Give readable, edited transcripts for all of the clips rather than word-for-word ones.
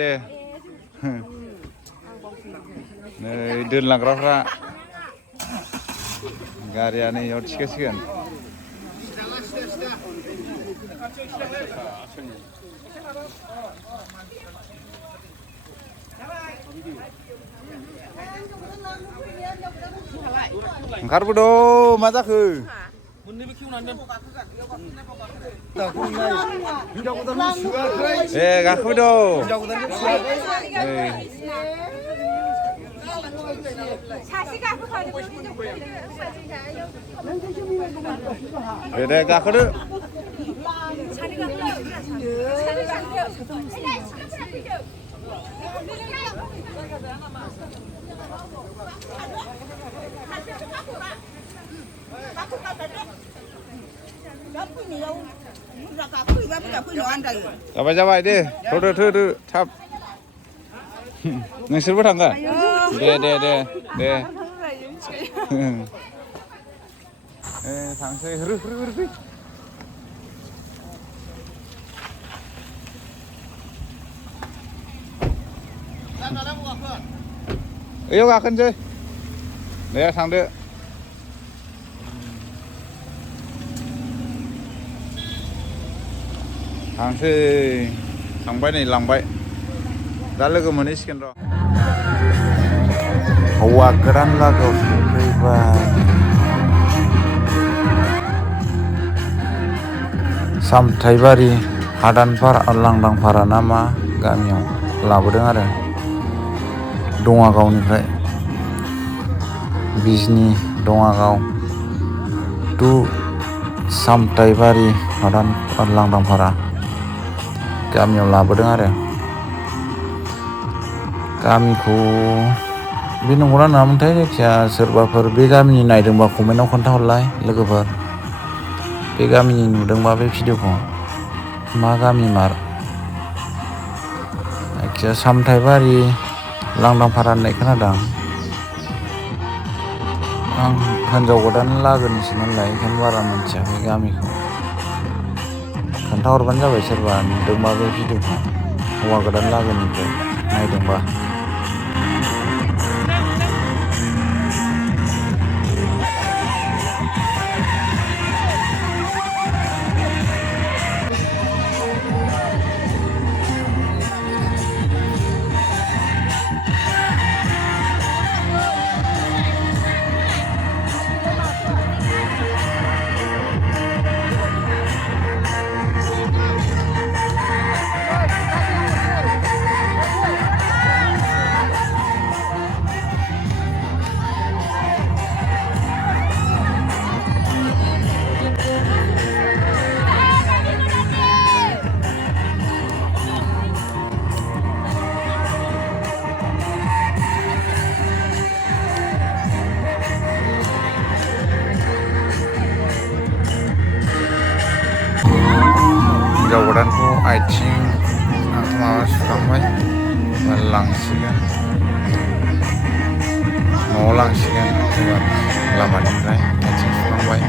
दे नै दोनलांग्राफ्रा गारिया नै याव थिखोसिगोन ओंखारबोद' मा जाखो मोननैबो खेवनानै गाखोबोद' दे गाखोदो जाबाय दे थ'दो थाब नोंसोरबो थांगोन दे थांसै होरो ओयाव गाखोनोसै दे थांदो थांसै थांबाय नै लांबाय दा लोगो मोनहैसिगोन र' हौवा गोदान लागोआव सफैबाय सामथाइबारि हादानपारा लांदांपारा ना मा गामियाव लाबोदों आरो दङागावनिफ्राय बिजनि दङागाव टु सामथाइबारि हादान लांदांपारा गामियाव लाबोदों आरो गामिखौ बे नंगौना नङामोनथाय जायखिया सोरबाफोर बे गामिनि नायदोंबा कमेन्टआव खोन्थाहरलाय लोगोफोर बे गामिनि नुदोंबा बे भिडिअखौ मा गामि मार जायखिया सामथाइबारि लांदांपारा होननाय खोनादों आं हिनजाव गोदान लागोनिसो नालाय ओंखायनो बारा मिथिया बे गामिखौ खोन्थाहरबानो जाबाय सोरबा नुदोंबा बे भिडिअखौ हौवा गोदान लागोनिफ्राय नायदोंबा हिन्जाव गोदानखौ आथिं माबा सुखांबाय लांसिगोन न'आव लांसिगोन एबार लामानिफ्राय आथिं सुखांबाय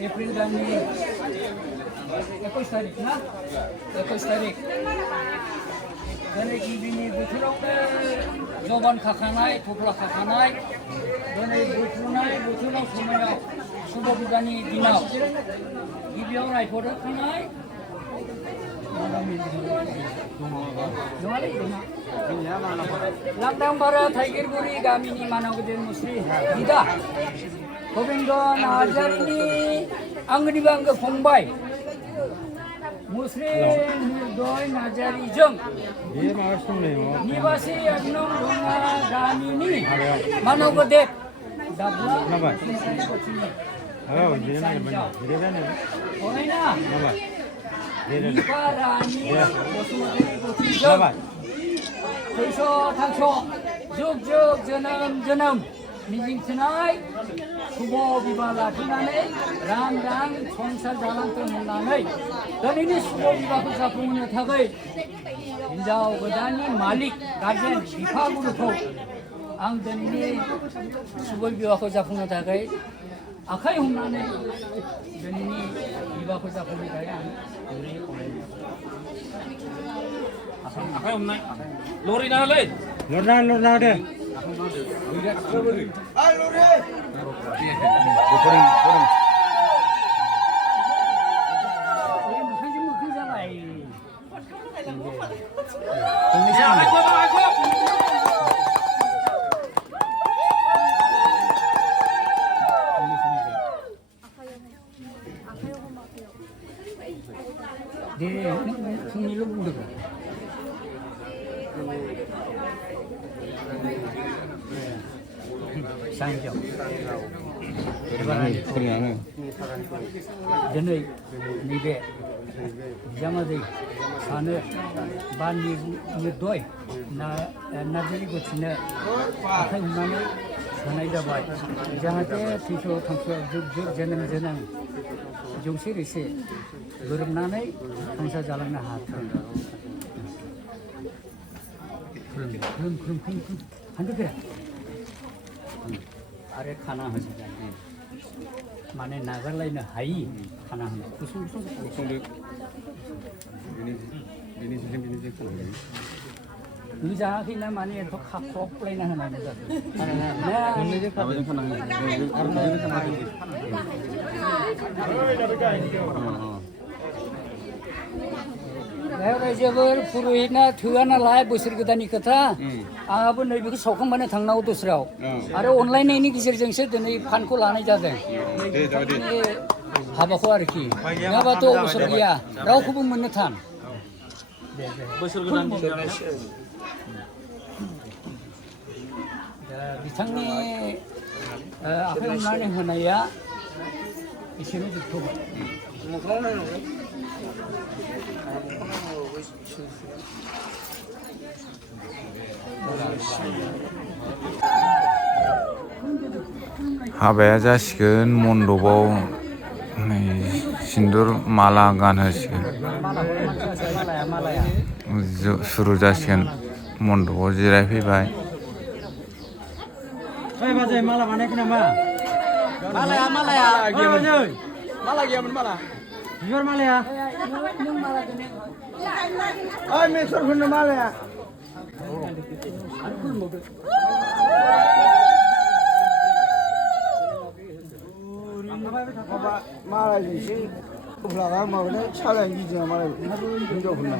April दाननि 21 तारिख ना 21 तारिख दिनै गिबिनि बोथोरावनो जबान खाखानाय थफ्ला खाखानाय दिनै बोथोराव समायाव शुभ बिबानि दिनाव गिबियाव रायफोरखानाय लांदांपारा थाइगिरगुरि गामिनि मानव गेदेर मुस्रि बिदा गोविंद नार्जारिनि आंगनिबो आंगो फंबाय मुस्रि निर्दय नार्जारिजों निवासी 1 नं रुङा गामिनि मानव गेदेर दाब्ला निपारानि बसुमतारी गथिजों थैस' थांस' जुग जुग जोनोम मिजिंथिनाय शुभ बिबाह लाखिनानै रां संसार जालांथों होननानै दिनैनि शुभ बिबाहखौ जाफुंहोनो थाखाय हिन्जाव गोदाननि मालिक गार्जेन बिफागुरुखौ आं दिनैनि शुभ बिबाहखौ जाफुंनो थाखाय आखाइ हमनानै दिनैनि बिबाहखौ जाफुंनो थाखाय आं आखाइ हमनाय लरिना होलै लरना दे मोखां जाबाय दे फुंनिल' बुंदों साइन्सआव दिनै नैबे बिजामादै सानो बा निर्दय नार्जारि गथिनो आखाइ हमनानै होनाय जाबाय जाहाथे थैस' थांस' जुग जुग जोनोम जौसे रैसे गोरोबनानै संसार जालांनो हाथों हान्दो आरो खाना होजोबनाय माने नागारलायनो हायि खाना होनाय गुसुं होजायाखैना माने एथ' खाख्रबलायना होनांगौ जादों रायजोफोर पुरहितना थोआ नालाय बोसोर गोदाननि खोथा आंहाबो नैबेखौ सावखांबानो थांनांगौ दस्रायाव आरो अनलायनायनि गेजेरजोंसो दिनै फान्डखौ लानाय जादों हाबाखौ आरोखि नङाबाथ' अबसर गैया रावखौबो मोननो थान बोसोर गोदान बिथांनि आखाइ हमनानै होनाया एसेनो जोबथ'बाय हाबाया जासिगोन मन्दपाव सिन्दुर माला गानहोसिगोन सुरु जासिगोन मन्दपाव जिरायफैबाय बाजै माला बानायखै नामा मालाया माला गैयामोन माला बिबार मालाया ओइ मेसरफोरनो मालाया मालायजोंसो माबानाय सालायनो गिदिङा मालाय हिनजावफोरना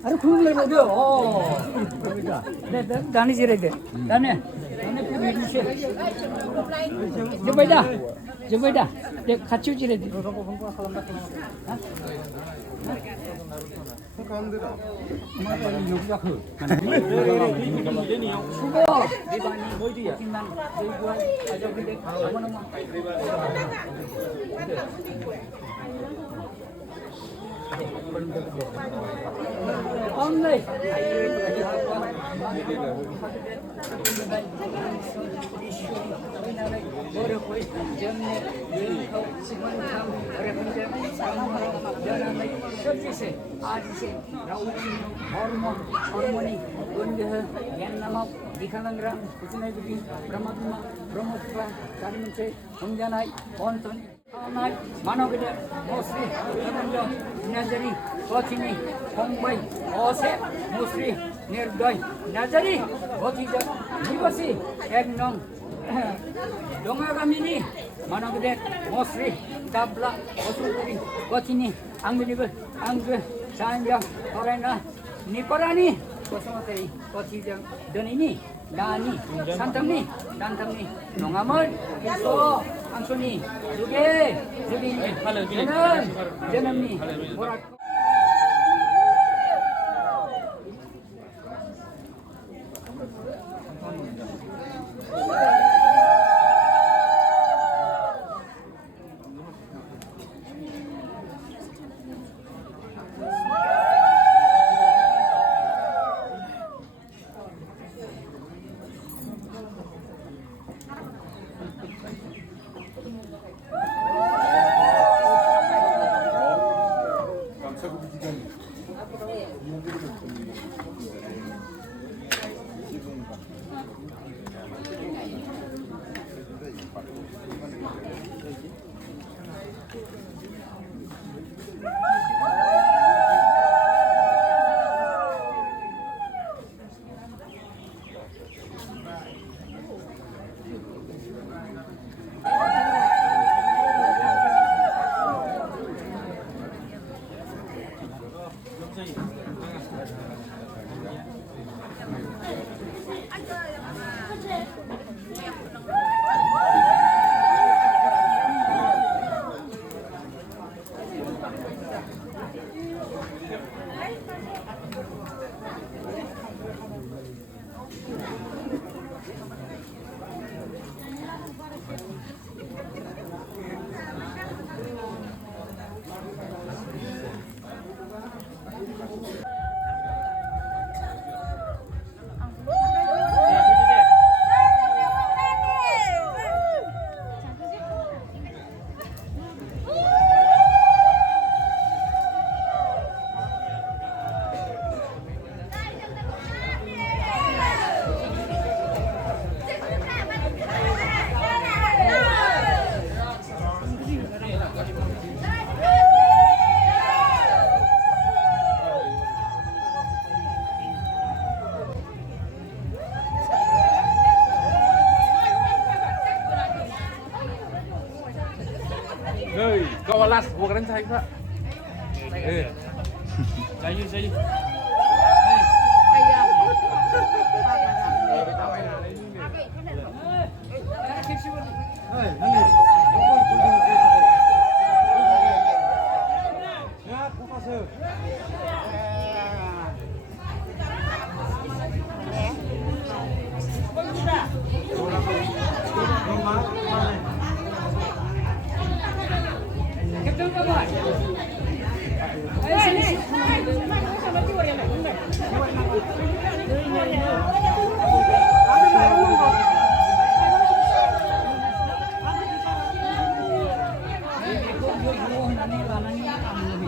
Aduh, belum lagi dia. Oh, Dani jirai deh. Dani pergi sih. Jumpai dah. Dia kacau jirai deh. Sudah. Dibanding boy dia. Kinan, boy aja gede. Nama-nama. Online. Hormoni, yang nama dikalangram, kucing itu Brahma, Brahmatra, cari mencari, menjanai, konten. Naik mana kita Musri, Nirdoy, Nazari, Kotini, Kombai, Ose, Musri, Nirdoy, Nazari, Kotija, Nibasi, Egnong, Donga kami ni mana kita Musri, Tabla, Osuri, Kotini, Angge, Sanjang, Korena, Niparani, Kosomateri, Kotija, dan ini. Dani, Santang ni, Nongamon, Kiso, Angsoni, Juge, Janam ni, Borak. Kau alas, bukan saya pak. Saya. होननानै लानानै आं